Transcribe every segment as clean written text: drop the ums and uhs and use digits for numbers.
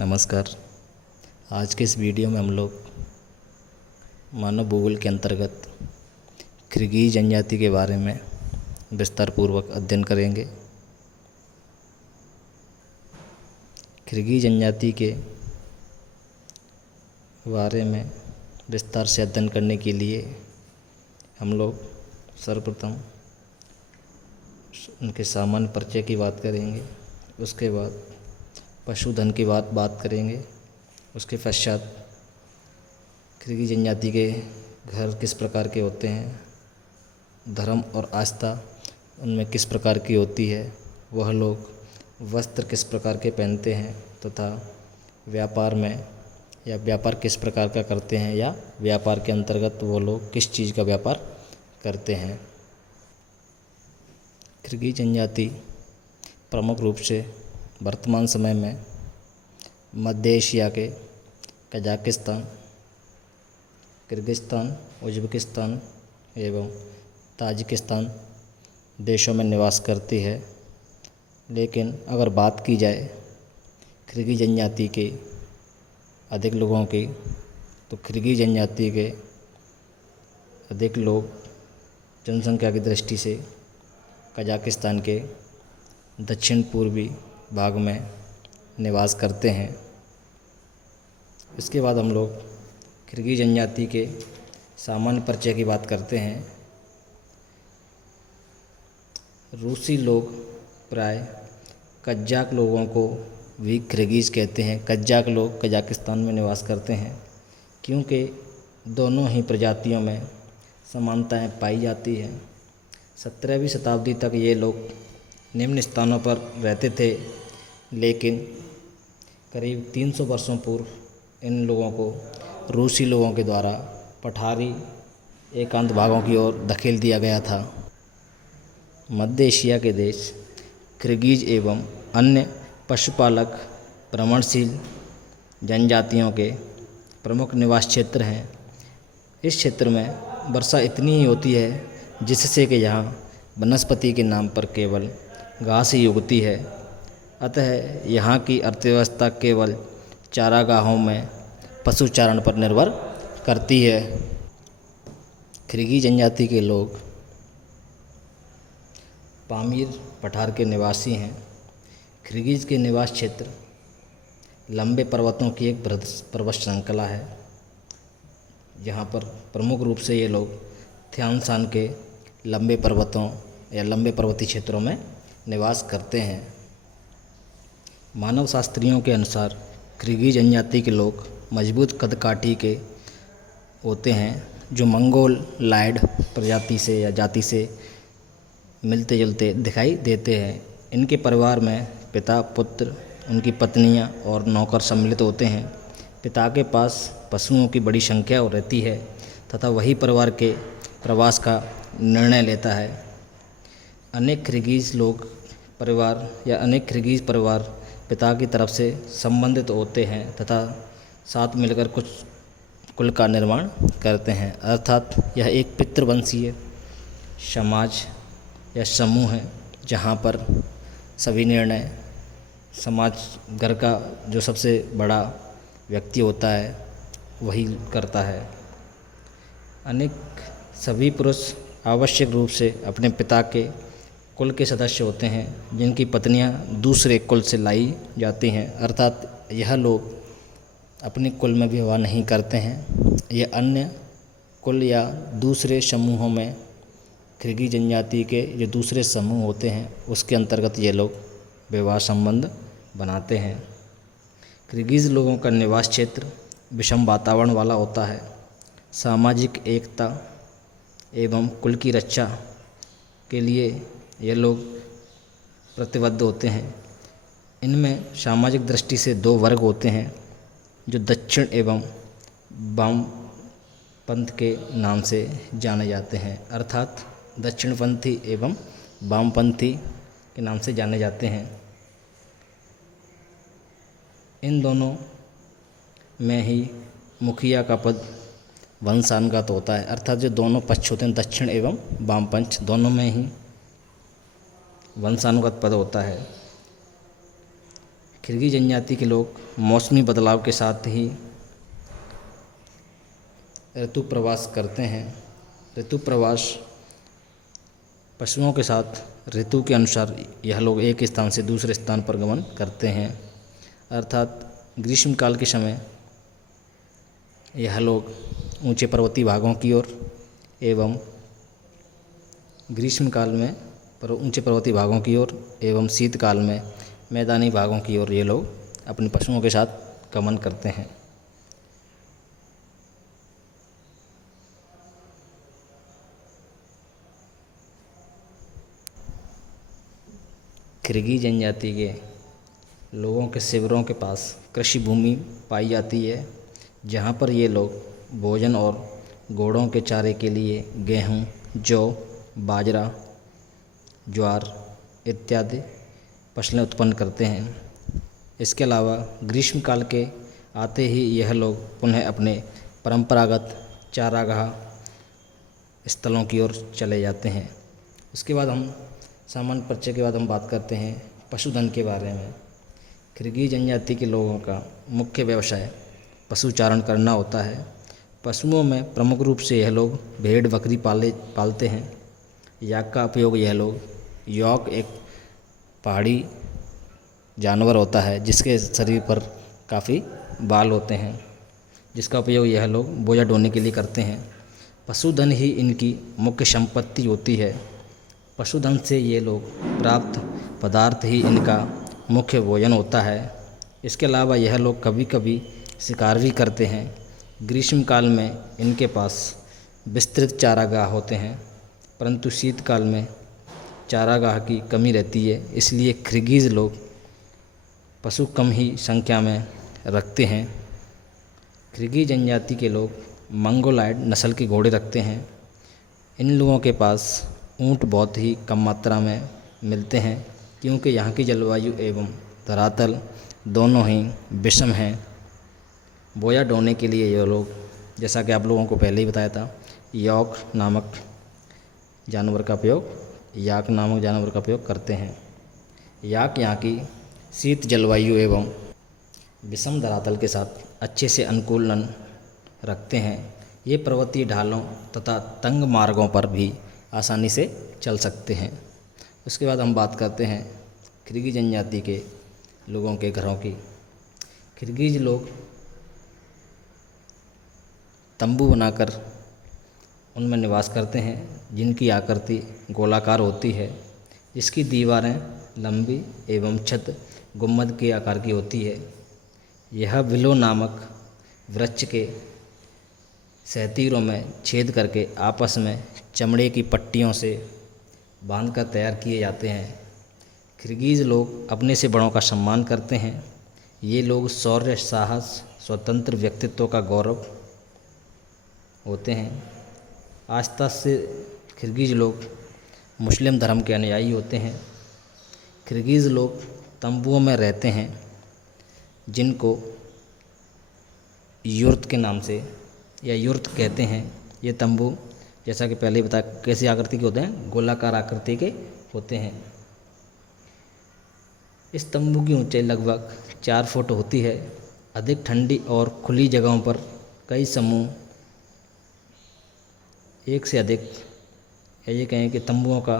नमस्कार। आज के इस वीडियो में हम लोग मानव भूगोल के अंतर्गत किर्गिज़ जनजाति के बारे में विस्तार पूर्वक अध्ययन करेंगे। किर्गिज़ जनजाति के बारे में विस्तार से अध्ययन करने के लिए हम लोग सर्वप्रथम उनके सामान्य परिचय की बात करेंगे, उसके बाद पशुधन की बात करेंगे, उसके पश्चात किर्गिज़ जनजाति के घर किस प्रकार के होते हैं, धर्म और आस्था उनमें किस प्रकार की होती है, वह लोग वस्त्र किस प्रकार के पहनते हैं तथा व्यापार में या व्यापार किस प्रकार का करते हैं या व्यापार के अंतर्गत वो लोग किस चीज़ का व्यापार करते हैं। किर्गिज़ जनजाति प्रमुख रूप से वर्तमान समय में मध्य एशिया के कजाकिस्तान, किर्गिस्तान, उज़्बेकिस्तान एवं ताजिकिस्तान देशों में निवास करती है। लेकिन अगर बात की जाए किर्गिज़ जनजाति के अधिक लोगों की, तो किर्गिज़ जनजाति के अधिक लोग जनसंख्या की दृष्टि से कजाकिस्तान के दक्षिण पूर्वी भाग में निवास करते हैं। इसके बाद हम लोग किर्गिज़ जनजाति के सामान्य परिचय की बात करते हैं। रूसी लोग प्राय कज़ाक लोगों को भी किर्गिज़ कहते हैं। कज़ाक लोग कजाकिस्तान में निवास करते हैं क्योंकि दोनों ही प्रजातियों में समानताएं पाई जाती हैं। 17वीं शताब्दी तक ये लोग निम्न स्थानों पर रहते थे, लेकिन करीब 300 वर्षों पूर्व इन लोगों को रूसी लोगों के द्वारा पठारी एकांत भागों की ओर धकेल दिया गया था। मध्य एशिया के देश किर्गिज़ एवं अन्य पशुपालक भ्रमणशील जनजातियों के प्रमुख निवास क्षेत्र हैं। इस क्षेत्र में वर्षा इतनी ही होती है जिससे कि यहाँ वनस्पति के नाम पर केवल घास ही उगती है। अतः यहाँ की अर्थव्यवस्था केवल चारागाहों में पशुचारण पर निर्भर करती है। किर्गिज़ जनजाति के लोग पामीर पठार के निवासी हैं। किर्गिज़ के निवास क्षेत्र लंबे पर्वतों की एक बृहद पर्वत श्रृंखला है, जहाँ पर प्रमुख रूप से ये लोग थ्यांग के लंबे पर्वतों या लंबे पर्वतीय क्षेत्रों में निवास करते हैं। मानव शास्त्रियों के अनुसार किर्गिज़ जनजाति के लोग मजबूत कदकाठी के होते हैं, जो मंगोलायड प्रजाति से या जाति से मिलते जुलते दिखाई देते हैं। इनके परिवार में पिता, पुत्र, उनकी पत्नियां और नौकर सम्मिलित होते हैं। पिता के पास पशुओं की बड़ी संख्या रहती है तथा वही परिवार के प्रवास का निर्णय लेता है। अनेक किर्गिज़ परिवार पिता की तरफ से संबंधित होते हैं तथा साथ मिलकर कुछ कुल का निर्माण करते हैं, अर्थात यह एक पितृवंशीय समाज या समूह है जहाँ पर सभी निर्णय समाज घर का जो सबसे बड़ा व्यक्ति होता है वही करता है। सभी पुरुष आवश्यक रूप से अपने पिता के कुल के सदस्य होते हैं, जिनकी पत्नियां दूसरे कुल से लाई जाती हैं, अर्थात यह लोग अपने कुल में विवाह नहीं करते हैं। ये अन्य कुल या दूसरे समूहों में किर्गिज़ जनजाति के जो दूसरे समूह होते हैं उसके अंतर्गत ये लोग विवाह संबंध बनाते हैं। किर्गिज़ लोगों का निवास क्षेत्र विषम वातावरण वाला होता है। सामाजिक एकता एवं कुल की रक्षा के लिए ये लोग प्रतिबद्ध होते हैं। इनमें सामाजिक दृष्टि से दो वर्ग होते हैं जो दक्षिण एवं वामपंथ के नाम से जाने जाते हैं, अर्थात दक्षिणपंथी एवं वामपंथी के नाम से जाने जाते हैं। इन दोनों में ही मुखिया का पद वंशानुगत होता है, अर्थात जो दोनों पक्ष होते हैं दक्षिण एवं वामपंथ दोनों में ही वंशानुगत पद होता है। किर्गिज जनजाति के लोग मौसमी बदलाव के साथ ही ऋतु प्रवास करते हैं। ऋतु प्रवास पशुओं के साथ ऋतु के अनुसार यह लोग एक स्थान से दूसरे स्थान पर गमन करते हैं, अर्थात ग्रीष्मकाल के समय यह लोग ऊंचे पर्वतीय भागों की ओर एवं ग्रीष्मकाल में ऊंचे पर्वतीय भागों की ओर एवं शीतकाल में मैदानी भागों की ओर ये लोग अपने पशुओं के साथ गमन करते हैं। किर्गिज जनजाति के लोगों के शिविरों के पास कृषि भूमि पाई जाती है, जहाँ पर ये लोग भोजन और घोड़ों के चारे के लिए गेहूँ, जौ, बाजरा, ज्वार इत्यादि फसलें उत्पन्न करते हैं। इसके अलावा ग्रीष्मकाल के आते ही यह लोग पुनः अपने परंपरागत चारागाह स्थलों की ओर चले जाते हैं। उसके बाद हम सामान्य परिचय के बाद हम बात करते हैं पशुधन के बारे में। किर्गिज जनजाति के लोगों का मुख्य व्यवसाय पशुचारण करना होता है। पशुओं में प्रमुख रूप से यह लोग भेड़ बकरी पालते हैं। याक का उपयोग यह लोग यॉक एक पहाड़ी जानवर होता है जिसके शरीर पर काफ़ी बाल होते हैं, जिसका उपयोग यह लोग बोझा ढोने के लिए करते हैं। पशुधन ही इनकी मुख्य संपत्ति होती है। पशुधन से ये लोग प्राप्त पदार्थ ही इनका मुख्य भोजन होता है। इसके अलावा यह लोग कभी कभी शिकार भी करते हैं। ग्रीष्मकाल में इनके पास विस्तृत चारागाह होते हैं, परंतु शीतकाल में चारागाह की कमी रहती है, इसलिए किर्गिज लोग पशु कम ही संख्या में रखते हैं। किर्गिज जनजाति के लोग मंगोलायड नस्ल के घोड़े रखते हैं। इन लोगों के पास ऊँट बहुत ही कम मात्रा में मिलते हैं, क्योंकि यहाँ की जलवायु एवं धरातल दोनों ही विषम हैं। बोझा ढोने के लिए ये लोग, जैसा कि आप लोगों को पहले ही बताया था, याक नामक जानवर का उपयोग करते हैं। याक यहाँ की शीत जलवायु एवं विषम धरातल के साथ अच्छे से अनुकूलन रखते हैं। ये पर्वतीय ढालों तथा तंग मार्गों पर भी आसानी से चल सकते हैं। उसके बाद हम बात करते हैं किर्गिज जनजाति के लोगों के घरों की। किर्गिज लोग तंबू बनाकर उनमें निवास करते हैं, जिनकी आकृति गोलाकार होती है, जिसकी दीवारें लंबी एवं छत गुम्बद के आकार की होती है। यह विलो नामक वृक्ष के सहतीरों में छेद करके आपस में चमड़े की पट्टियों से बांधकर तैयार किए जाते हैं। किर्गिज लोग अपने से बड़ों का सम्मान करते हैं। ये लोग शौर्य, साहस, स्वतंत्र व्यक्तित्व का गौरव होते हैं। आस्था से किर्गिज लोग मुस्लिम धर्म के अनुयायी होते हैं। किर्गिज लोग तंबुओं में रहते हैं, जिनको युर्त के नाम से या युर्त कहते हैं। ये तंबू, जैसा कि पहले ही बताया, कैसी आकृति के होते हैं? गोलाकार आकृति के होते हैं। इस तंबू की ऊंचाई लगभग 4 फुट होती है। अधिक ठंडी और खुली जगहों पर कई समूह एक से अधिक, या ये कहें कि तंबुओं का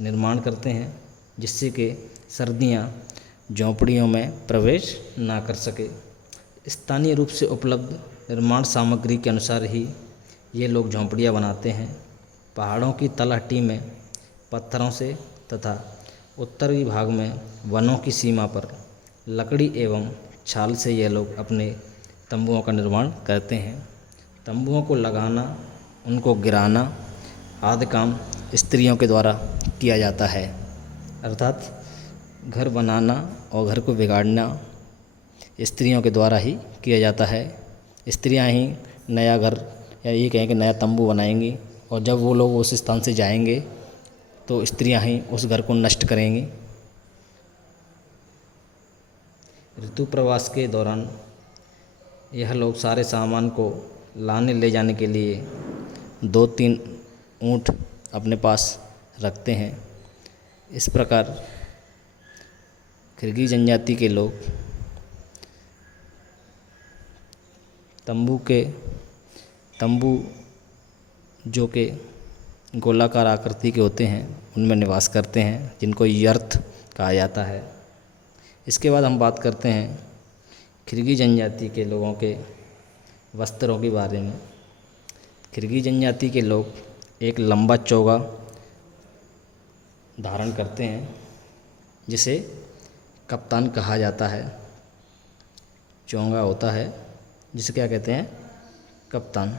निर्माण करते हैं, जिससे कि सर्दियाँ झोंपड़ियों में प्रवेश ना कर सके। स्थानीय रूप से उपलब्ध निर्माण सामग्री के अनुसार ही ये लोग झोंपड़ियाँ बनाते हैं। पहाड़ों की तलहटी में पत्थरों से तथा उत्तरी भाग में वनों की सीमा पर लकड़ी एवं छाल से ये लोग अपने तंबुओं का निर्माण करते हैं। तंबुओं को लगाना, उनको गिराना आदि काम स्त्रियों के द्वारा किया जाता है। अर्थात घर बनाना और घर को बिगाड़ना स्त्रियों के द्वारा ही किया जाता है। स्त्रियां ही नया घर, या ये कहें कि नया तंबू बनाएंगी, और जब वो लोग उस स्थान से जाएंगे तो स्त्रियां ही उस घर को नष्ट करेंगी। ऋतु प्रवास के दौरान यह लोग सारे सामान को लाने ले जाने के लिए 2-3 ऊँट अपने पास रखते हैं। इस प्रकार किर्गिज़ जनजाति के लोग तंबू जो कि गोलाकार आकृति के होते हैं उनमें निवास करते हैं, जिनको यर्त कहा जाता है। इसके बाद हम बात करते हैं किर्गिज़ जनजाति के लोगों के वस्त्रों के बारे में। किर्गिज़ जनजाति के लोग एक लंबा चोगा धारण करते हैं जिसे कप्तान कहा जाता है। चोंगा होता है जिसे क्या कहते हैं, कप्तान,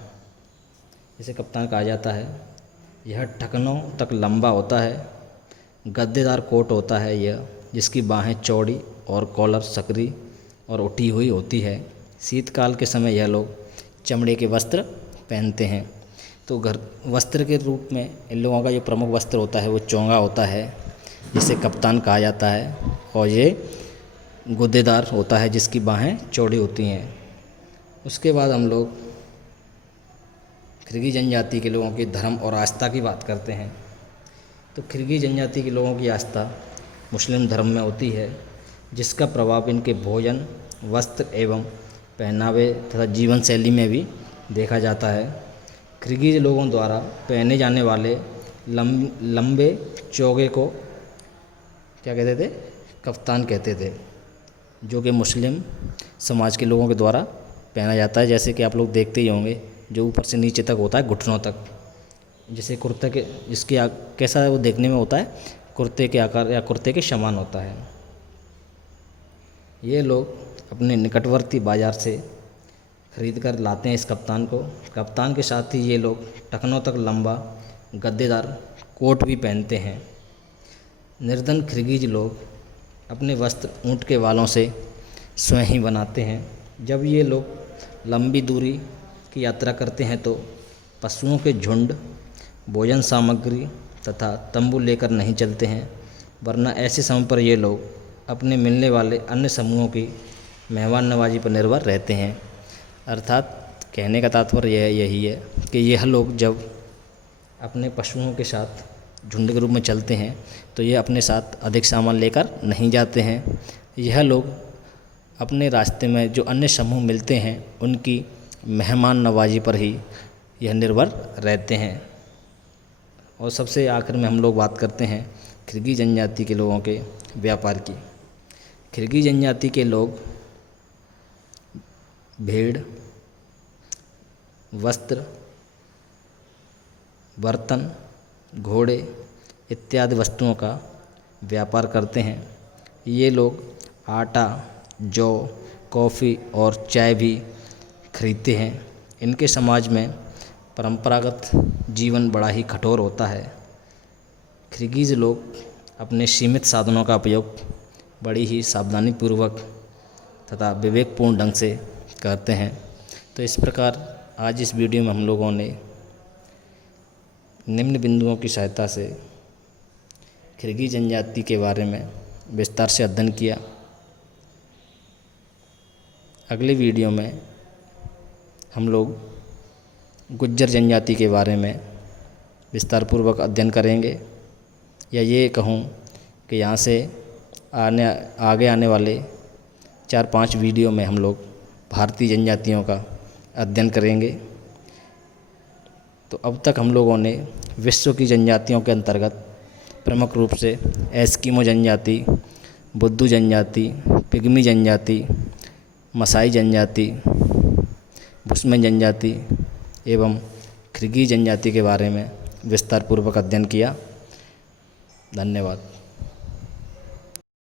जिसे कप्तान कहा जाता है। यह टखनों तक लंबा होता है। गद्देदार कोट होता है यह, जिसकी बाहें चौड़ी और कॉलर सकरी और उठी हुई होती है। शीतकाल के समय यह लोग चमड़े के वस्त्र पहनते हैं। तो वस्त्र के रूप में इन लोगों का जो प्रमुख वस्त्र होता है वो चोंगा होता है, जिसे कप्तान कहा जाता है, और ये गुद्देदार होता है जिसकी बाहें चौड़ी होती हैं। उसके बाद हम लोग किर्गिज़ जनजाति के लोगों की धर्म और आस्था की बात करते हैं। तो किर्गिज़ जनजाति के लोगों की आस्था मुस्लिम धर्म में होती है, जिसका प्रभाव इनके भोजन, वस्त्र एवं पहनावे तथा जीवन शैली में भी देखा जाता है। किर्गिज़ लोगों द्वारा पहने जाने वाले लंबे चोगे को क्या कहते थे, कफ्तान कहते थे, जो कि मुस्लिम समाज के लोगों के द्वारा पहना जाता है। जैसे कि आप लोग देखते ही होंगे, जो ऊपर से नीचे तक होता है, घुटनों तक, जैसे कुर्ते के कैसा वो देखने में होता है, कुर्ते के आकार या कुर्ते के समान होता है। ये लोग अपने निकटवर्ती बाज़ार से खरीद कर लाते हैं इस कप्तान को। कप्तान के साथ ही ये लोग टखनों तक लंबा गद्देदार कोट भी पहनते हैं। निर्धन किर्गिज़ लोग अपने वस्त्र ऊँट के बालों से स्वयं ही बनाते हैं। जब ये लोग लंबी दूरी की यात्रा करते हैं तो पशुओं के झुंड, भोजन सामग्री तथा तंबू लेकर नहीं चलते हैं, वरना ऐसे समय पर ये लोग अपने मिलने वाले अन्य समूहों की मेहमान नवाजी पर निर्भर रहते हैं। अर्थात कहने का तात्पर्य यही है कि यह लोग जब अपने पशुओं के साथ झुंड के रूप में चलते हैं तो ये अपने साथ अधिक सामान लेकर नहीं जाते हैं। यह लोग अपने रास्ते में जो अन्य समूह मिलते हैं उनकी मेहमान नवाजी पर ही यह निर्भर रहते हैं। और सबसे आखिर में हम लोग बात करते हैं किर्गिज़ जनजाति के लोगों के व्यापार की। किर्गिज़ जनजाति के लोग भेड़, वस्त्र, बर्तन, घोड़े इत्यादि वस्तुओं का व्यापार करते हैं। ये लोग आटा, जौ, कॉफ़ी और चाय भी खरीदते हैं। इनके समाज में परंपरागत जीवन बड़ा ही कठोर होता है। किर्गिज़ लोग अपने सीमित साधनों का उपयोग बड़ी ही सावधानीपूर्वक तथा विवेकपूर्ण ढंग से करते हैं। तो इस प्रकार आज इस वीडियो में हम लोगों ने निम्न बिंदुओं की सहायता से किर्गिज़ जनजाति के बारे में विस्तार से अध्ययन किया। अगले वीडियो में हम लोग गुज्जर जनजाति के बारे में विस्तारपूर्वक अध्ययन करेंगे, या ये कहूँ कि यहाँ से आगे आने वाले 4-5 वीडियो में हम लोग भारतीय जनजातियों का अध्ययन करेंगे। तो अब तक हम लोगों ने विश्व की जनजातियों के अंतर्गत प्रमुख रूप से एस्किमो जनजाति, बुद्धू जनजाति, पिग्मी जनजाति, मसाई जनजाति, बुश्मन जनजाति एवं किर्गिज़ जनजाति के बारे में विस्तारपूर्वक अध्ययन किया। धन्यवाद।